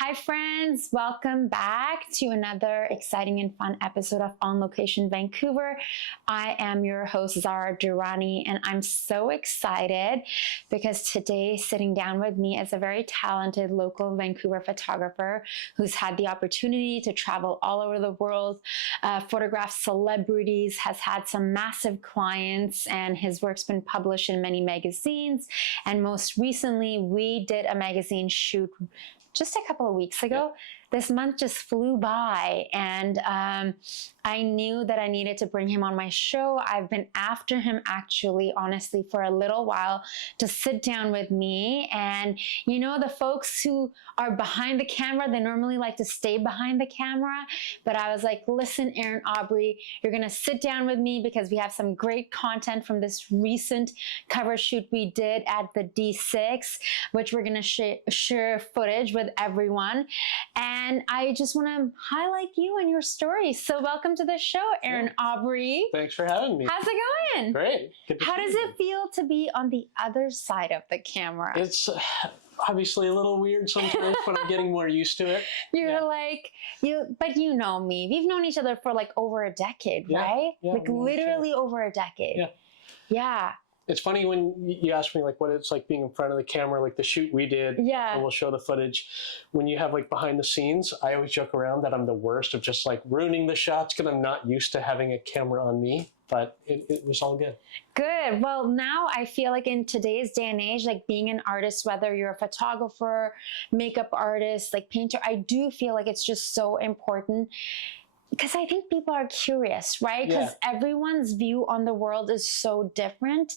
Hi friends, welcome back to another exciting and fun episode of On Location Vancouver. I am your host Zara Durrani and I'm so excited because today sitting down with me is a very talented local Vancouver photographer who's had the opportunity to travel all over the world, photograph celebrities, has had some massive clients, and his work's been published in many magazines. And most recently, we did a magazine shoot just a couple of weeks ago. This month just flew by, and I knew that I needed to bring him on my show. I've been after him actually, honestly, for a little while to sit down with me. And you know, the folks who are behind the camera, they normally like to stay behind the camera. But I was like, listen, Aaron Aubrey, you're gonna sit down with me because we have some great content from this recent cover shoot we did at the D6, which we're gonna share footage with everyone. And I just want to highlight you and your story. So welcome to the show, Aaron Aubrey. Thanks for having me. How's it going? Great. How does it feel to be on the other side of the camera? It's obviously a little weird sometimes, but I'm getting more used to it. You're like, but you know me. We've known each other for like over a decade, right? Yeah, like literally over a decade. Yeah. It's funny when you ask me like what it's like being in front of the camera, like the shoot we did, and we'll show the footage. When you have like behind the scenes, I always joke around that I'm the worst of just like ruining the shots because I'm not used to having a camera on me, but it was all good. Good. Well, now I feel like in today's day and age, like being an artist, whether you're a photographer, makeup artist, like painter, I do feel like it's just so important. Because I think people are curious, right? Because everyone's view on the world is so different.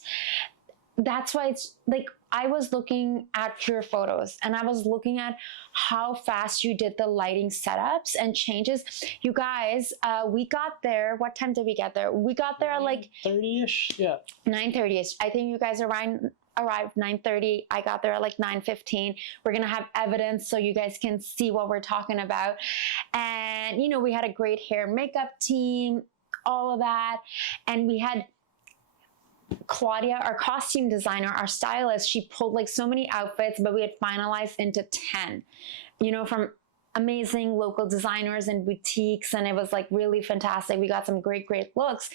That's why it's like, I was looking at your photos and I was looking at how fast you did the lighting setups and changes. You guys, we got there. What time did we get there? We got there at like 9:30ish. Yeah. 9:30ish. I think you guys arrived 9:30. I got there at like 9:15. We're gonna have evidence so you guys can see what we're talking about. And you know, we had a great hair makeup team, all of that. And we had Claudia, our costume designer, our stylist. She pulled like so many outfits, but we had finalized into 10, you know, from amazing local designers and boutiques. And it was like really fantastic. We got some great looks,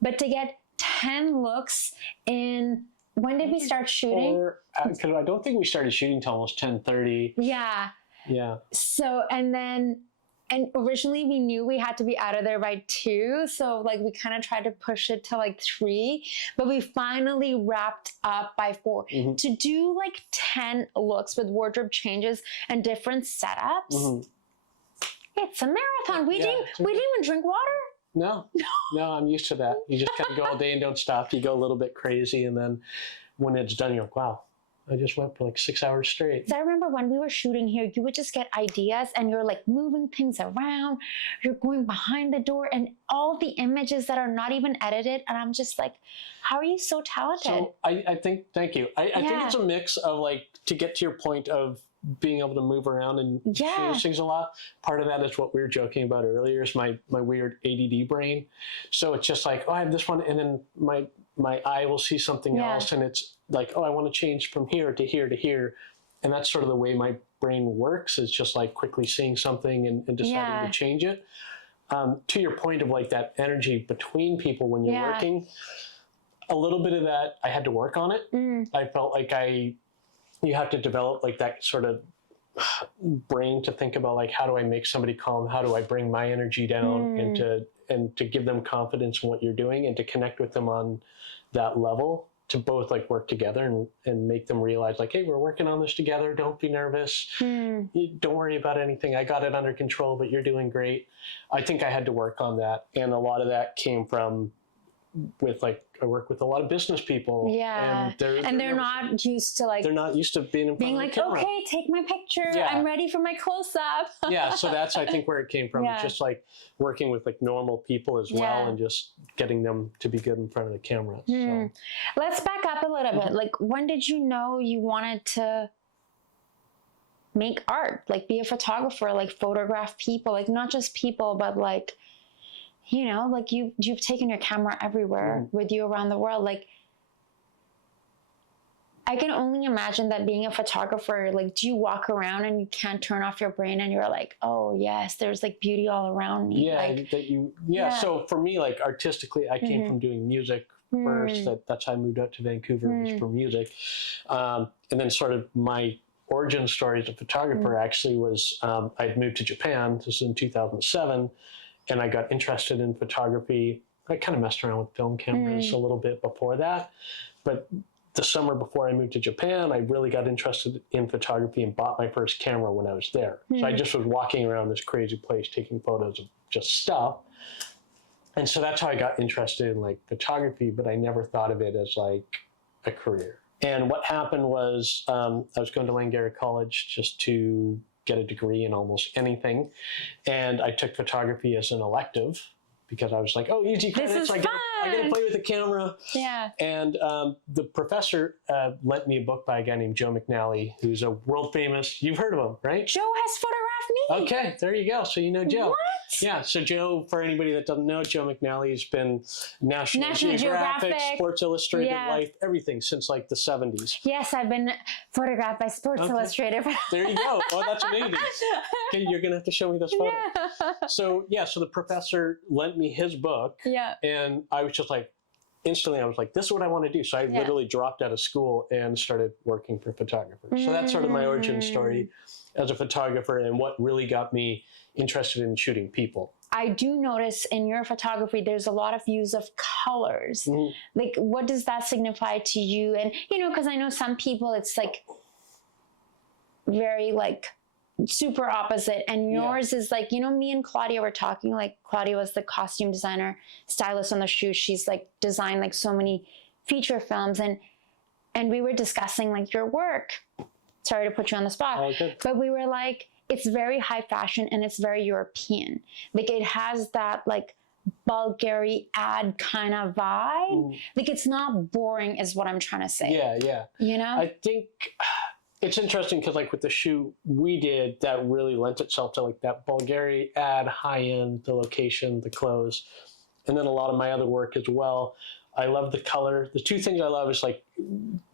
but to get 10 looks in, when did we start shooting? Because I don't think we started shooting till almost 10:30. Yeah. Yeah. So, and originally we knew we had to be out of there by 2. So like we kind of tried to push it to like 3, but we finally wrapped up by 4. To do like 10 looks with wardrobe changes and different setups. It's a marathon. We didn't even drink water. No, I'm used to that. You just kind of go all day and don't stop. You go a little bit crazy, and then when it's done, you're like, wow, I just went for like 6 hours straight. So I remember when we were shooting here, you would just get ideas and you're like moving things around. You're going behind the door and all the images that are not even edited. And I'm just like, how are you so talented? So I think, thank you. I think it's a mix of like, to get to your point of being able to move around and change things a lot. Part of that is what we were joking about earlier, is my weird ADD brain. So it's just like, oh, I have this one, and then my eye will see something else, and it's like, oh, I want to change from here to here to here. And that's sort of the way my brain works. It's just like quickly seeing something and deciding to change it. To your point of like that energy between people when you're working, a little bit of that, I had to work on it. I felt like you have to develop like that sort of brain to think about like, how do I make somebody calm? How do I bring my energy down and to give them confidence in what you're doing and to connect with them on that level, to both like work together and make them realize like, hey, we're working on this together. Don't be nervous. Don't worry about anything. I got it under control, but you're doing great. I think I had to work on that. And a lot of that came from with like, I work with a lot of business people. Yeah. And they're not used to like, they're not used to being in front being of the like, camera. okay, take my picture. I'm ready for my close up. So that's, I think, where it came from. It's just like working with like normal people as well and just getting them to be good in front of the camera. So. Let's back up a little bit. Like, when did you know you wanted to make art? Like be a photographer, like photograph people, like not just people, but like, you know, like you've taken your camera everywhere with you around the world. Like, I can only imagine that being a photographer, like, do you walk around and you can't turn off your brain and you're like, oh yes, there's like beauty all around me. Yeah, like, So for me, like artistically, I came from doing music first. That's how I moved out to Vancouver, was for music. And then sort of my origin story as a photographer actually was, I'd moved to Japan. This was in 2007. And I got interested in photography. I kind of messed around with film cameras a little bit before that. But the summer before I moved to Japan, I really got interested in photography and bought my first camera when I was there. So I just was walking around this crazy place taking photos of just stuff. And so that's how I got interested in like photography, but I never thought of it as like a career. And what happened was I was going to Langara College just to get a degree in almost anything. And I took photography as an elective, because I was like, oh, easy credits, I get to play with the camera. Yeah. And the professor lent me a book by a guy named Joe McNally, who's a world famous, you've heard of him, right? Joe has photographed me. Okay, there you go. So you know Joe. What? Yeah, so Joe, for anybody that doesn't know, Joe McNally has been National Geographic, Sports Illustrated, Life, everything since like the 70s. Yes, I've been photographed by Sports Illustrated. There you go. Oh, that's amazing. Okay, you're going to have to show me this photo. Yeah. So the professor lent me his book. Yeah. And I was just like, instantly I was like, this is what I want to do. So I literally dropped out of school and started working for photographers. So that's sort of my origin story as a photographer and what really got me interested in shooting people. I do notice in your photography, there's a lot of use of colors. Like, what does that signify to you? And, you know, because I know some people, it's like very like super opposite. And yours is like, you know, me and Claudia were talking, like Claudia was the costume designer, stylist on the shoot. She's like designed like so many feature films. And we were discussing like your work. Sorry to put you on the spot, but we were like, it's very high fashion and it's very European. Like it has that like Bulgari ad kind of vibe. Like it's not boring is what I'm trying to say. Yeah, yeah. You know? I think it's interesting because like with the shoot we did, that really lent itself to like that Bulgari ad, high end, the location, the clothes. And then a lot of my other work as well. I love the color. The two things I love is like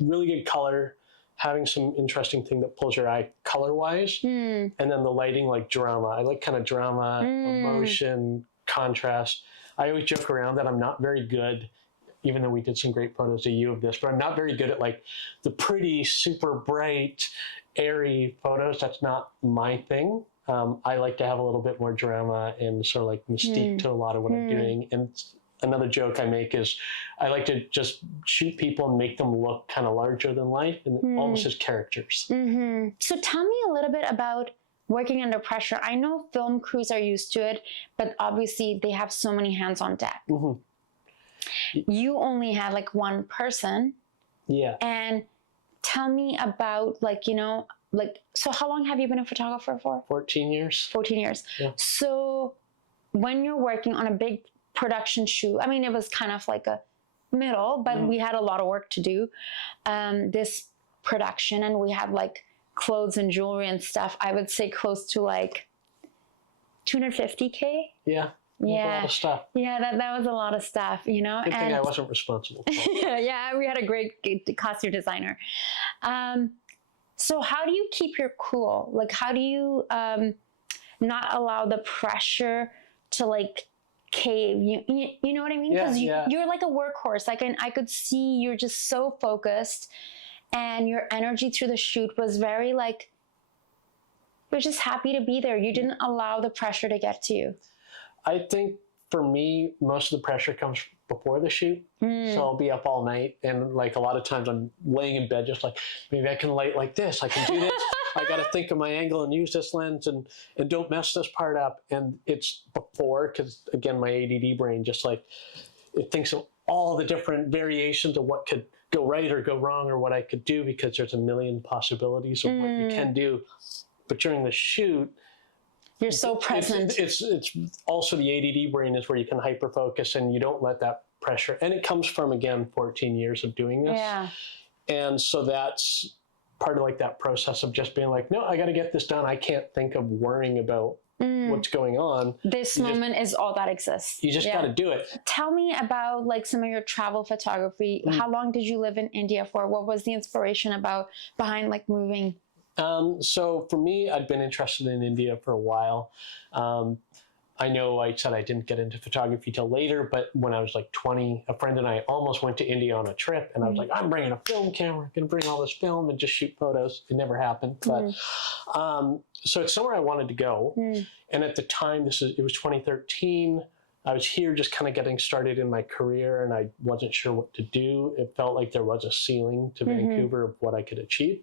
really good color, having some interesting thing that pulls your eye color-wise, and then the lighting, like drama. I like kind of drama, emotion, contrast. I always joke around that I'm not very good, even though we did some great photos of you of this, but I'm not very good at like the pretty, super bright, airy photos. That's not my thing. I like to have a little bit more drama and sort of like mystique to a lot of what I'm doing. And another joke I make is I like to just shoot people and make them look kind of larger than life and almost as characters. So tell me a little bit about working under pressure. I know film crews are used to it, but obviously they have so many hands on deck. You only had like one person. Yeah. And tell me about like, you know, like, so how long have you been a photographer for? 14 years. 14 years. Yeah. So when you're working on a big production shoot, I mean, it was kind of like a middle, but we had a lot of work to do. This production, and we had like clothes and jewelry and stuff. I would say close to like $250K. Yeah. Yeah. A lot of stuff. Yeah, that was a lot of stuff, you know. Good thing I wasn't responsible for it. Yeah, we had a great costume designer. So how do you keep your cool? Like, how do you not allow the pressure to like cave? You know what I mean? Because you're like a workhorse. Like, and I could see you're just so focused, and your energy through the shoot was very like, you're just happy to be there. You didn't allow the pressure to get to you. I think for me, most of the pressure comes before the shoot. So I'll be up all night, and like a lot of times I'm laying in bed just like, maybe I can light like this, I can do this. I got to think of my angle and use this lens and don't mess this part up. And it's before, because again, my ADD brain just like, it thinks of all the different variations of what could go right or go wrong or what I could do, because there's a million possibilities of what you can do. But during the shoot, you're so present. It's also the ADD brain is where you can hyper focus and you don't let that pressure. And it comes from, again, 14 years of doing this. Yeah. And so that's part of like that process of just being like, no, I got to get this done. I can't think of worrying about what's going on. This moment is all that exists. You just got to do it. Tell me about like some of your travel photography. How long did you live in India for? What was the inspiration behind like moving? So for me, I'd been interested in India for a while. I know I said I didn't get into photography till later, but when I was like 20, a friend and I almost went to India on a trip, and I was like, I'm bringing a film camera, I'm going to bring all this film and just shoot photos. It never happened. But so it's somewhere I wanted to go. And at the time, it was 2013. I was here just kind of getting started in my career, and I wasn't sure what to do. It felt like there was a ceiling to Vancouver of what I could achieve.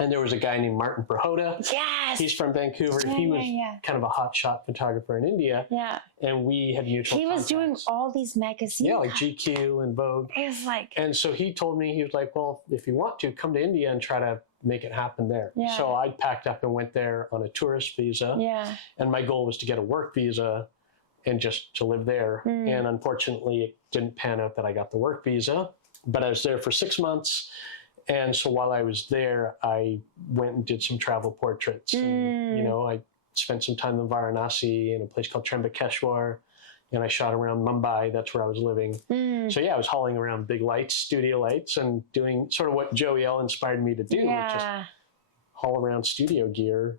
And there was a guy named Martin Prahoda. Yes. He's from Vancouver. He was kind of a hotshot photographer in India. Yeah. And we had mutual He was doing all these magazines. Yeah, like GQ and Vogue. It was like... And so he told me, he was like, well, if you want to, come to India and try to make it happen there. Yeah. So I packed up and went there on a tourist visa. Yeah. And my goal was to get a work visa and just to live there. And unfortunately, it didn't pan out that I got the work visa. But I was there for 6 months. And so while I was there, I went and did some travel portraits. And, you know, I spent some time in Varanasi in a place called Trembakeshwar, and I shot around Mumbai. That's where I was living. So yeah, I was hauling around big lights, studio lights, and doing sort of what Joey L inspired me to do, which is haul around studio gear.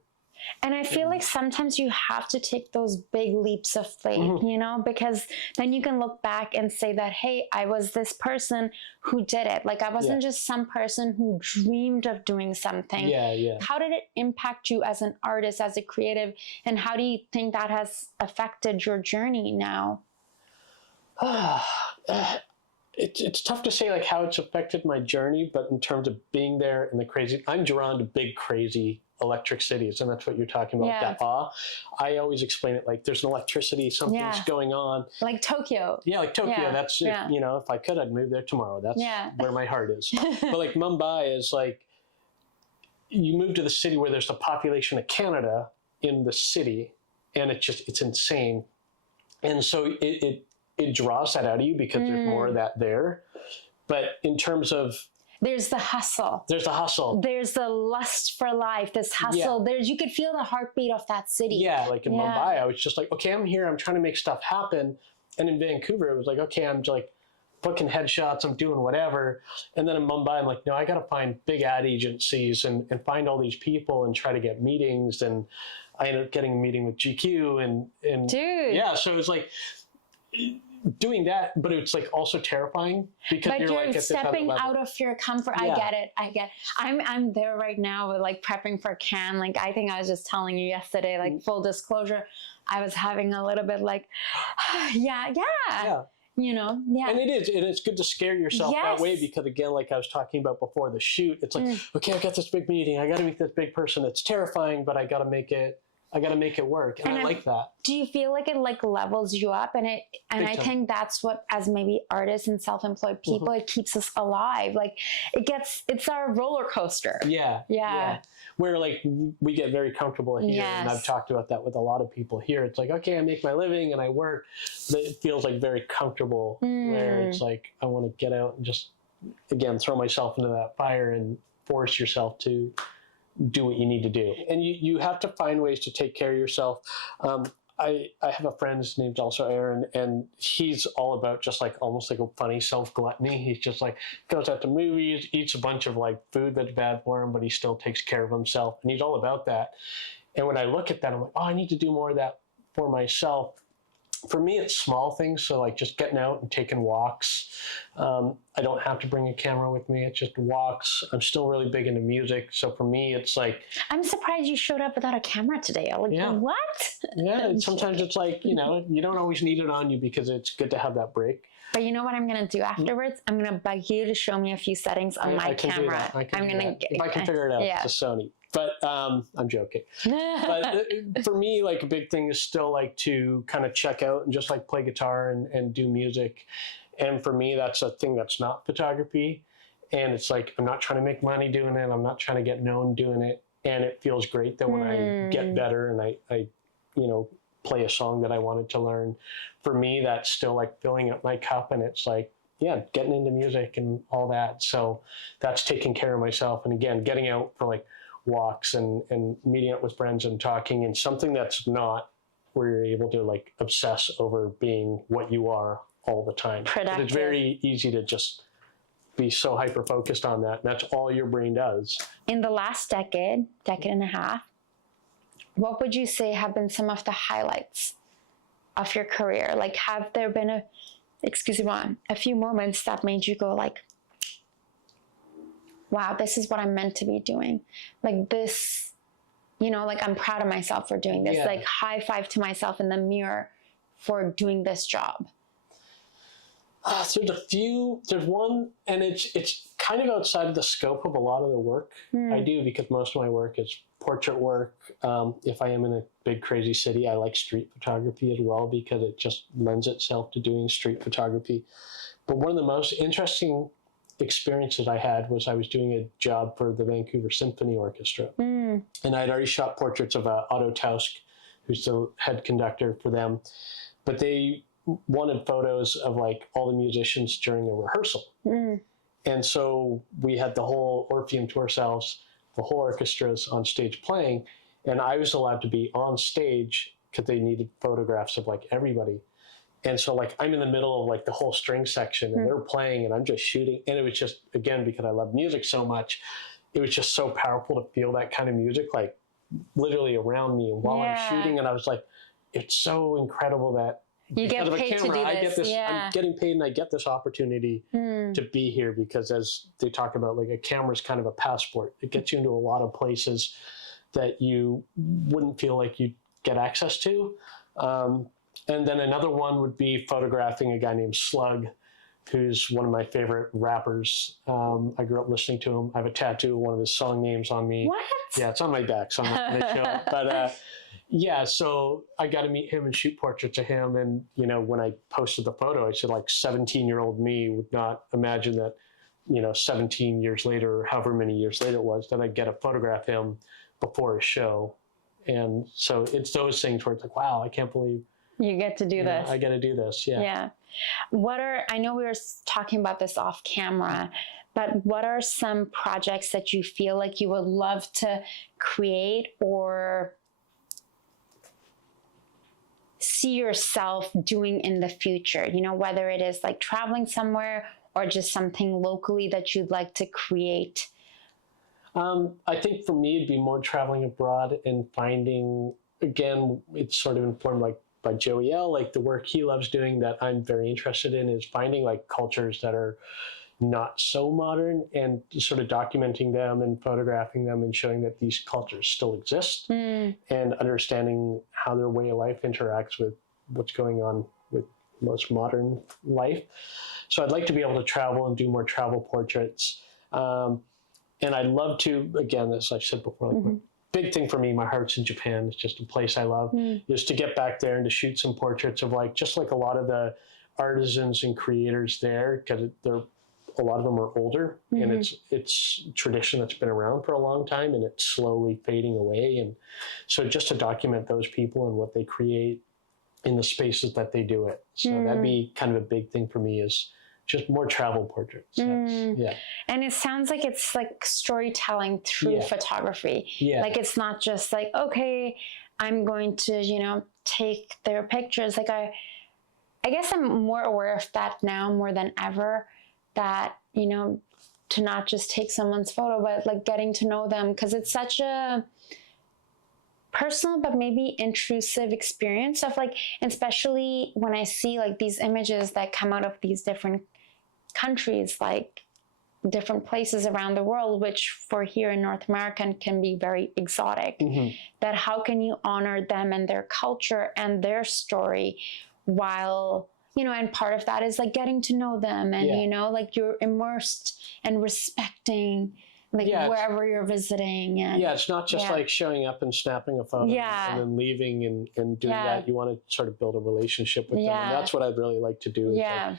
And I feel like sometimes you have to take those big leaps of faith, you know, because then you can look back and say that, hey, I was this person who did it. Like I wasn't just some person who dreamed of doing something. How did it impact you as an artist, as a creative? And how do you think that has affected your journey now? It's tough to say like how it's affected my journey, but in terms of being there and the crazy, I'm drawn to big, crazy electric cities, and that's what you're talking about, that awe. I always explain it like there's an electricity, something's going on. Like Tokyo. Yeah, like Tokyo. That's, you know, if I could, I'd move there tomorrow. That's where my heart is. But like Mumbai is like, you move to the city where there's the population of Canada in the city, and it's insane. And so it draws that out of you because there's more of that there. But in terms of, there's the hustle. There's the hustle. There's the lust for life, this hustle. You could feel the heartbeat of that city. Yeah, like in Mumbai, I was just like, okay, I'm here, I'm trying to make stuff happen. And in Vancouver, it was like, okay, I'm just like booking headshots, I'm doing whatever. And then in Mumbai, I'm like, no, I got to find big ad agencies and find all these people and try to get meetings. And I ended up getting a meeting with GQ and dude. Yeah, so it was like doing that, but it's like also terrifying because you're like stepping out of your comfort. I get it. I'm there right now with like prepping for Cannes. Like I think I was just telling you yesterday, like full disclosure, I was having a little bit like, you know, And it's good to scare yourself that way because again, like I was talking about before the shoot, it's like, okay, I got this big meeting, I got to meet this big person. It's terrifying, but I got to make it work. And I like that. Do you feel like it like levels you up? And I think that's what, as maybe artists and self-employed people, it keeps us alive. Like it's our roller coaster. Yeah. Where like we get very comfortable here. And I've talked about that with a lot of people here. It's like, okay, I make my living and I work, but it feels like very comfortable where it's like, I want to get out and just, again, throw myself into that fire and force yourself to do what you need to do. And you have to find ways to take care of yourself. I have a friend, his name's also Aaron, and he's all about just like almost like a funny self-gluttony. He's just like goes out to movies, eats a bunch of like food that's bad for him, but he still takes care of himself. And he's all about that. And when I look at that, I'm like, oh, I need to do more of that for myself. For me, it's small things. So like just getting out and taking walks. I don't have to bring a camera with me. It's just walks. I'm still really big into music. So for me, it's like... I'm surprised you showed up without a camera today. I'm like, what? Yeah, sometimes it's like, you know, you don't always need it on you because it's good to have that break. But you know what I'm going to do afterwards? I'm going to bug you to show me a few settings on my camera. If I can figure it out, it's a Sony. But I'm joking. But for me, like a big thing is still like to kind of check out and just like play guitar and do music. And for me, that's a thing that's not photography. And it's like, I'm not trying to make money doing it. I'm not trying to get known doing it. And it feels great that when I get better and I you know, play a song that I wanted to learn, for me, that's still like filling up my cup. And it's like, yeah, getting into music and all that. So that's taking care of myself. And again, getting out for like walks and meeting up with friends and talking, and something that's not where you're able to like obsess over being what you are all the time. Productive. It's very easy to just be so hyper-focused on that. And that's all your brain does. In the last decade and a half, what would you say have been some of the highlights of your career? Like, have there been a few moments that made you go like, wow, this is what I'm meant to be doing. Like this, you know, like I'm proud of myself for doing this. Like high five to myself in the mirror for doing this job. There's a few. There's one, and it's kind of outside of the scope of a lot of the work I do, because most of my work is portrait work. If I am in a big crazy city, I like street photography as well, because it just lends itself to doing street photography. But one of the most interesting experiences I had was I was doing a job for the Vancouver Symphony Orchestra, and I'd already shot portraits of Otto Tausk, who's the head conductor for them, but they wanted photos of like all the musicians during a rehearsal. And so we had the whole Orpheum to ourselves, the whole orchestra's on stage playing, and I was allowed to be on stage because they needed photographs of like everybody. And so like I'm in the middle of like the whole string section, and they're playing and I'm just shooting. And it was just, again, because I love music so much, it was just so powerful to feel that kind of music like literally around me while I'm shooting. And I was like, it's so incredible that you get paid to do this. I'm getting paid, and I get this opportunity to be here, because as they talk about, like a camera's kind of a passport. It gets you into a lot of places that you wouldn't feel like you'd get access to. And then another one would be photographing a guy named Slug, who's one of my favorite rappers. I grew up listening to him. I have a tattoo of one of his song names on me. What? Yeah, it's on my back, so I'm not going to show it. But yeah, so I got to meet him and shoot portraits of him. And, you know, when I posted the photo, I said like 17-year-old me would not imagine that, you know, 17 years later, or however many years later it was, that I'd get a photograph of him before a show. And so it's those things where it's like, wow, I can't believe you get to do this. I got to do this. Yeah. I know we were talking about this off camera, but what are some projects that you feel like you would love to create or see yourself doing in the future? You know, whether it is like traveling somewhere or just something locally that you'd like to create. I think for me, it'd be more traveling abroad and finding, again, it's sort of informed like by Joey L, like the work he loves doing that I'm very interested in is finding like cultures that are not so modern and sort of documenting them and photographing them and showing that these cultures still exist and understanding how their way of life interacts with what's going on with most modern life. So I'd like to be able to travel and do more travel portraits. And I'd love to, again, as I said before, like big thing for me, my heart's in Japan. It's just a place I love, is to get back there and to shoot some portraits of like, just like a lot of the artisans and creators there, because a lot of them are older and it's tradition that's been around for a long time and it's slowly fading away. And so just to document those people and what they create in the spaces that they do it. So that'd be kind of a big thing for me, is just more travel portraits. Yeah. And it sounds like it's like storytelling through photography. Yeah. Like it's not just like, okay, I'm going to, you know, take their pictures. Like I guess I'm more aware of that now more than ever, that, you know, to not just take someone's photo, but like getting to know them, because it's such a personal but maybe intrusive experience of like, especially when I see like these images that come out of these different countries, like different places around the world, which for here in North America can be very exotic, that how can you honor them and their culture and their story while, you know, and part of that is like getting to know them and, you know, like you're immersed and respecting like wherever you're visiting. And it's not just like showing up and snapping a photo and then leaving and doing that. You want to sort of build a relationship with them. And that's what I'd really like to do, is like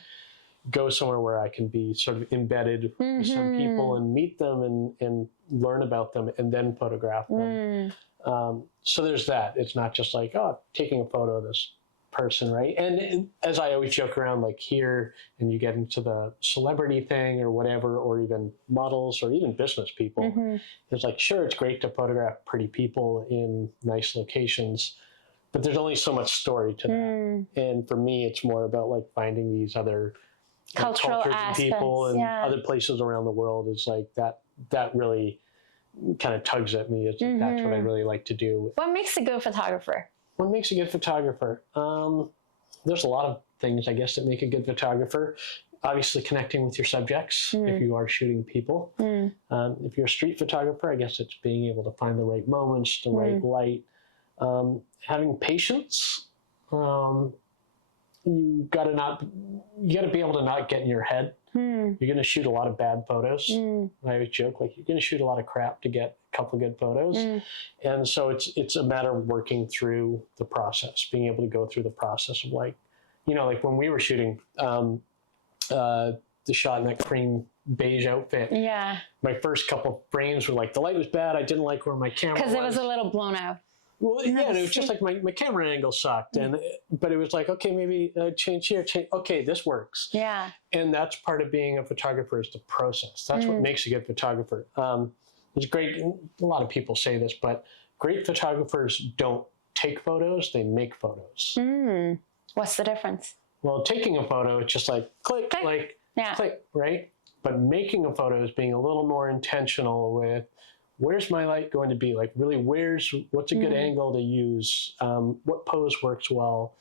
go somewhere where I can be sort of embedded with some people and meet them and learn about them and then photograph them. So there's that. It's not just like, oh, taking a photo of this person, right? And as I always joke around, like here, and you get into the celebrity thing or whatever, or even models or even business people, it's like, sure, it's great to photograph pretty people in nice locations, but there's only so much story to that. And for me, it's more about like finding these other cultural cultures aspects, and people and other places around the world. Is like that really kind of tugs at me. That's what I really like to do. What makes a good photographer? What makes a good photographer? There's a lot of things, I guess, that make a good photographer. Obviously, connecting with your subjects if you are shooting people. If you're a street photographer, I guess it's being able to find the right moments, the right light. Having patience. You got to be able to not get in your head. You're going to shoot a lot of bad photos. I always joke, like, you're going to shoot a lot of crap to get a couple good photos. And so it's a matter of working through the process, being able to go through the process of like, like when we were shooting the shot in that cream beige outfit. Yeah. My first couple of frames were like, the light was bad. I didn't like where my camera was. Because it was a little blown out. Well, yeah, and it was just like my camera angle sucked, but it was like, okay, maybe change here, okay, this works. Yeah. And that's part of being a photographer, is the process. That's what makes a good photographer. It's great. A lot of people say this, but great photographers don't take photos; they make photos. What's the difference? Well, taking a photo, it's just like click, click, right? But making a photo is being a little more intentional with, where's my light going to be? Like, really, what's a good angle to use? What pose works well?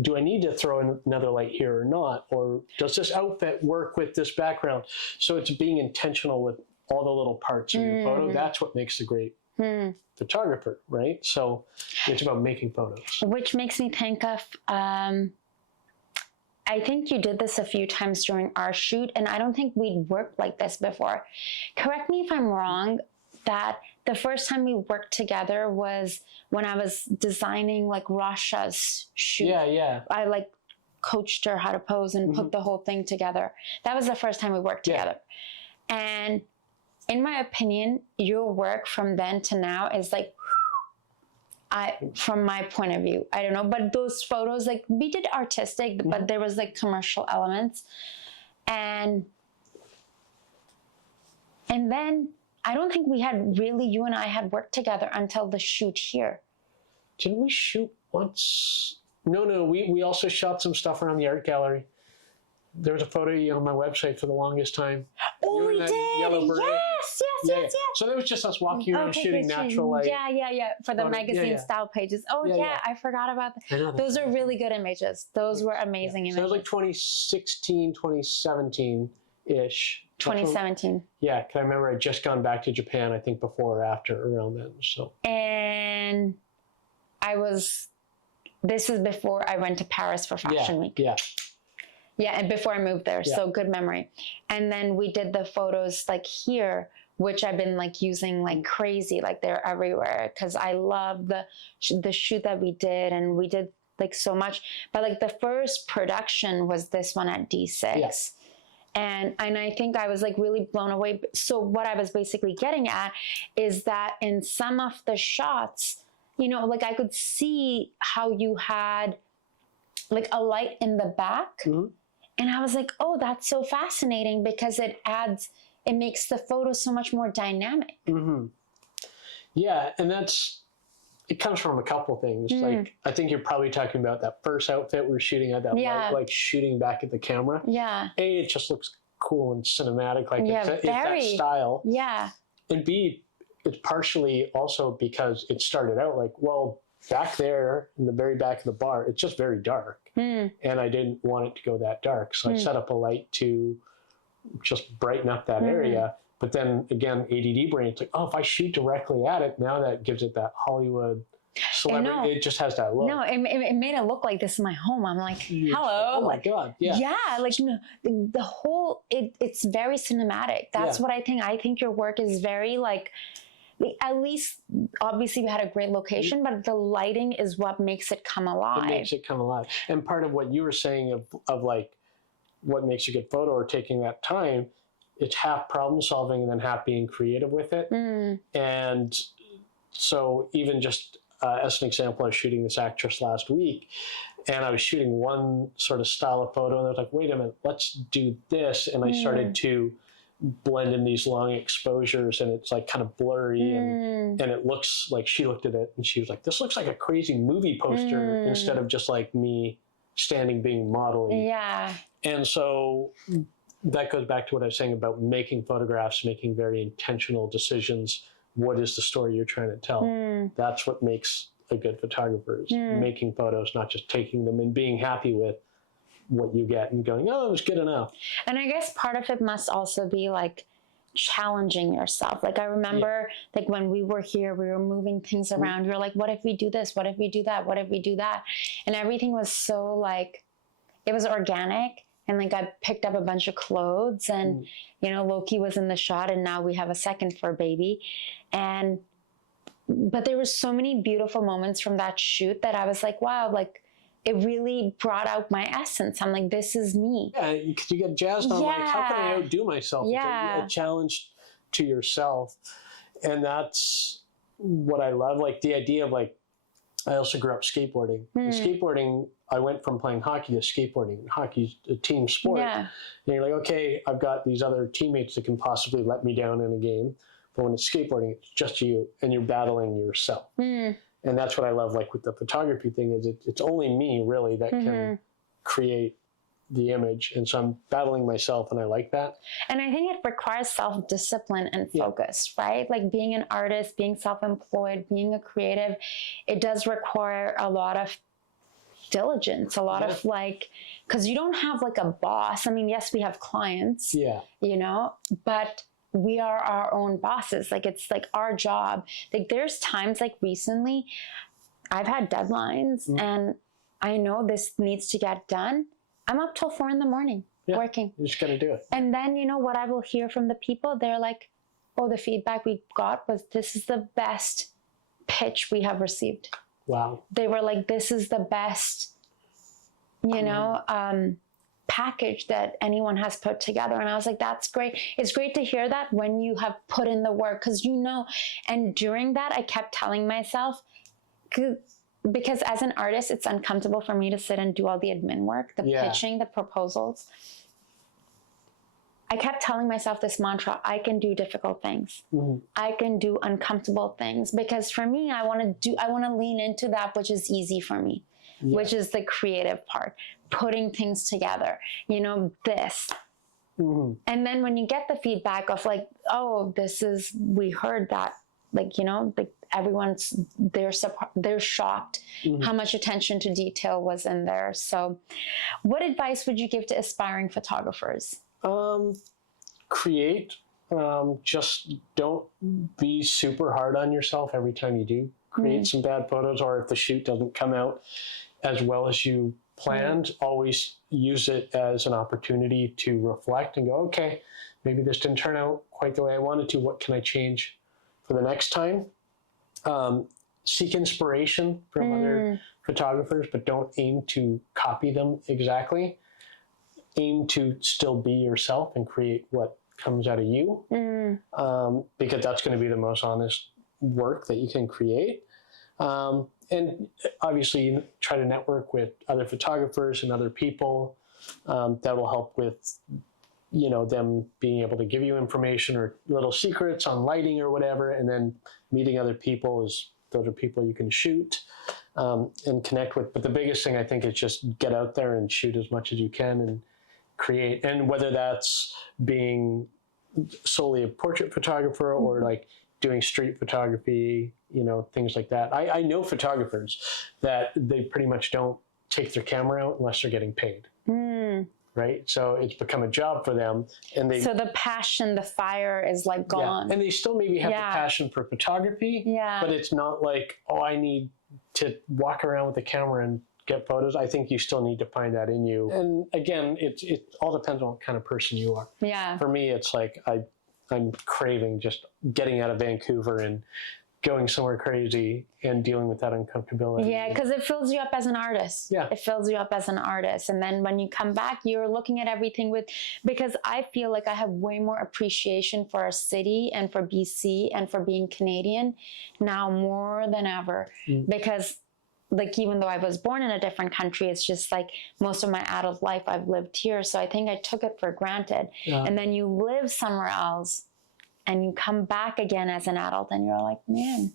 Do I need to throw in another light here or not? Or does this outfit work with this background? So it's being intentional with all the little parts of your photo. That's what makes a great photographer, right? So it's about making photos. Which makes me think of, I think you did this a few times during our shoot, and I don't think we'd worked like this before. Correct me if I'm wrong, that the first time we worked together was when I was designing like Rasha's shoot. Yeah. I like coached her how to pose and put the whole thing together. That was the first time we worked together. And in my opinion, your work from then to now is like, from my point of view, I don't know, but those photos, like, we did artistic, but there was like commercial elements. And then I don't think you and I had worked together until the shoot here. Didn't we shoot once? No, we also shot some stuff around the art gallery. There was a photo of you on my website for the longest time. Oh, we did! Yes. So that was just us walking around shooting natural light. Yeah. For the magazine style pages. Oh, yeah. I forgot about that. Those are really good images. Those were amazing images. So it was like 2016, 2017-ish. 2017. Yeah, because I remember I'd just gone back to Japan, I think before or after, around then. So. And this is before I went to Paris for Fashion Week. Yeah, and before I moved there, so good memory. And then we did the photos like here, which I've been like using like crazy, like they're everywhere, because I love the shoot that we did, and we did like so much. But like the first production was this one at D6. Yes. And I think I was like really blown away. So what I was basically getting at is that in some of the shots, like I could see how you had like a light in the back. And I was like, oh, that's so fascinating, because it makes the photo so much more dynamic. Yeah, and it comes from a couple things. Like, I think you're probably talking about that first outfit we're shooting at, that light, like shooting back at the camera. Yeah. A, it just looks cool and cinematic, like it's that style. Yeah. And B, it's partially also because it started out like, well, back there in the very back of the bar, it's just very dark. And I didn't want it to go that dark. So I set up a light to just brighten up that area. But then again, ADD brain, it's like, oh, if I shoot directly at it, now that gives it that Hollywood celebrity. It just has that look. No, it made it look like this is my home. I'm like, hello. Oh my God. Yeah. Yeah. Like, the whole, it's very cinematic. That's what I think. I think your work is very like, at least, obviously we had a great location, but the lighting is what makes it come alive. It makes it come alive. And part of what you were saying of like, what makes a good photo, or taking that time, it's half problem solving and then half being creative with it. And so even just as an example, I was shooting this actress last week, And I was shooting one sort of style of photo, and I was like, wait a minute, let's do this. And I started to blend in these long exposures, and it's like kind of blurry, and it looks like, she looked at it and she was like, this looks like a crazy movie poster instead of just like me standing being modelly. Yeah. And so that goes back to what I was saying about making photographs, making very intentional decisions. What is the story you're trying to tell? That's what makes a good photographer, is making photos, not just taking them and being happy with what you get and going, oh, it was good enough. And I guess part of it must also be like challenging yourself. Like I remember like when we were here, we were moving things around. You're like, what if we do this? What if we do that? What if we do that? And everything was so like, it was organic. And like I picked up a bunch of clothes, and you know, Loki was in the shot, and now we have a second fur baby. But there were so many beautiful moments from that shoot that I was like, wow, like it really brought out my essence. I'm like, this is me. Yeah, because you get jazzed on like, how can I outdo myself? Yeah. It's a challenge to yourself. And that's what I love. Like the idea of like, I also grew up skateboarding. And skateboarding, I went from playing hockey to skateboarding. Hockey's a team sport. Yeah. And you're like, okay, I've got these other teammates that can possibly let me down in a game. But when it's skateboarding, it's just you, and you're battling yourself. And that's what I love, like with the photography thing, is it's only me really that can create the image. And so I'm battling myself, and I like that. And I think it requires self-discipline and focus, right? Like being an artist, being self-employed, being a creative, it does require a lot of diligence, a lot of like, because you don't have like a boss. I mean, yes, we have clients, you know, but we are our own bosses. Like it's like our job. Like there's times like recently I've had deadlines and I know this needs to get done. I'm up till 4 a.m. working. You just got to do it. And then, you know, what I will hear from the people, they're like, oh, the feedback we got was, this is the best pitch we have received. Wow. They were like, this is the best, you know, package that anyone has put together. And I was like, that's great. It's great to hear that when you have put in the work, because you know. And during that, I kept telling myself, because as an artist, it's uncomfortable for me to sit and do all the admin work, the pitching, the proposals. I kept telling myself this mantra, I can do difficult things. I can do uncomfortable things, because for me, I want to lean into that which is easy for me, which is the creative part, putting things together, you know, this. And then when you get the feedback of like, oh, we heard that, like, you know, like they're shocked how much attention to detail was in there. So what advice would you give to aspiring photographers? Create. Just don't be super hard on yourself every time you do create some bad photos, or if the shoot doesn't come out as well as you planned, always use it as an opportunity to reflect and go, okay, maybe this didn't turn out quite the way I wanted to. What can I change for the next time? Seek inspiration from other photographers, but don't aim to copy them exactly. Aim to still be yourself and create what comes out of you, because that's going to be the most honest work that you can create. And obviously try to network with other photographers and other people that will help with, you know, them being able to give you information or little secrets on lighting or whatever. And then meeting other people, those are people you can shoot and connect with. But the biggest thing, I think, is just get out there and shoot as much as you can and create. And whether that's being solely a portrait photographer or like doing street photography, you know, things like that. I know photographers that they pretty much don't take their camera out unless they're getting paid. Right? So it's become a job for them. And so the passion, the fire is like gone. And they still maybe have the passion for photography, but it's not like, oh, I need to walk around with a camera and get photos. I think you still need to find that in you. And again, it all depends on what kind of person you are. Yeah. For me, it's like I'm craving just getting out of Vancouver and going somewhere crazy and dealing with that uncomfortability. Yeah, because it fills you up as an artist. Yeah. It fills you up as an artist. And then when you come back, you're looking at everything because I feel like I have way more appreciation for our city and for BC and for being Canadian now more than ever. Because like, even though I was born in a different country, it's just like most of my adult life I've lived here. So I think I took it for granted. Yeah. And then you live somewhere else and you come back again as an adult and you're like, man,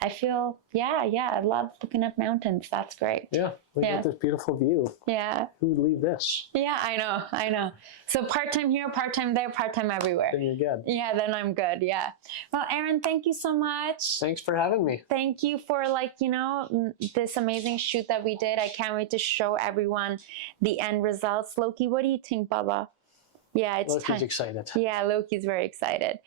I feel, I love looking at mountains. That's great. Yeah, we get this beautiful view. Yeah. Who would leave this? Yeah, I know. So part-time here, part-time there, part-time everywhere. Then you're good. Yeah, then I'm good, yeah. Well, Aaron, thank you so much. Thanks for having me. Thank you for, like, you know, this amazing shoot that we did. I can't wait to show everyone the end results. Loki, what do you think, Baba? Yeah, it's Loki's excited. Yeah, Loki's very excited.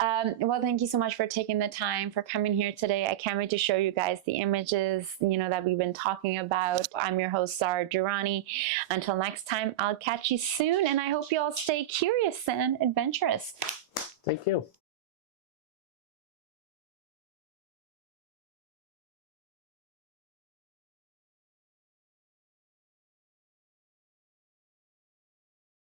Well, thank you so much for taking the time for coming here today. I can't wait to show you guys the images, you know, that we've been talking about. I'm your host, Zara Durrani. Until next time, I'll catch you soon, and I hope you all stay curious and adventurous. Thank you.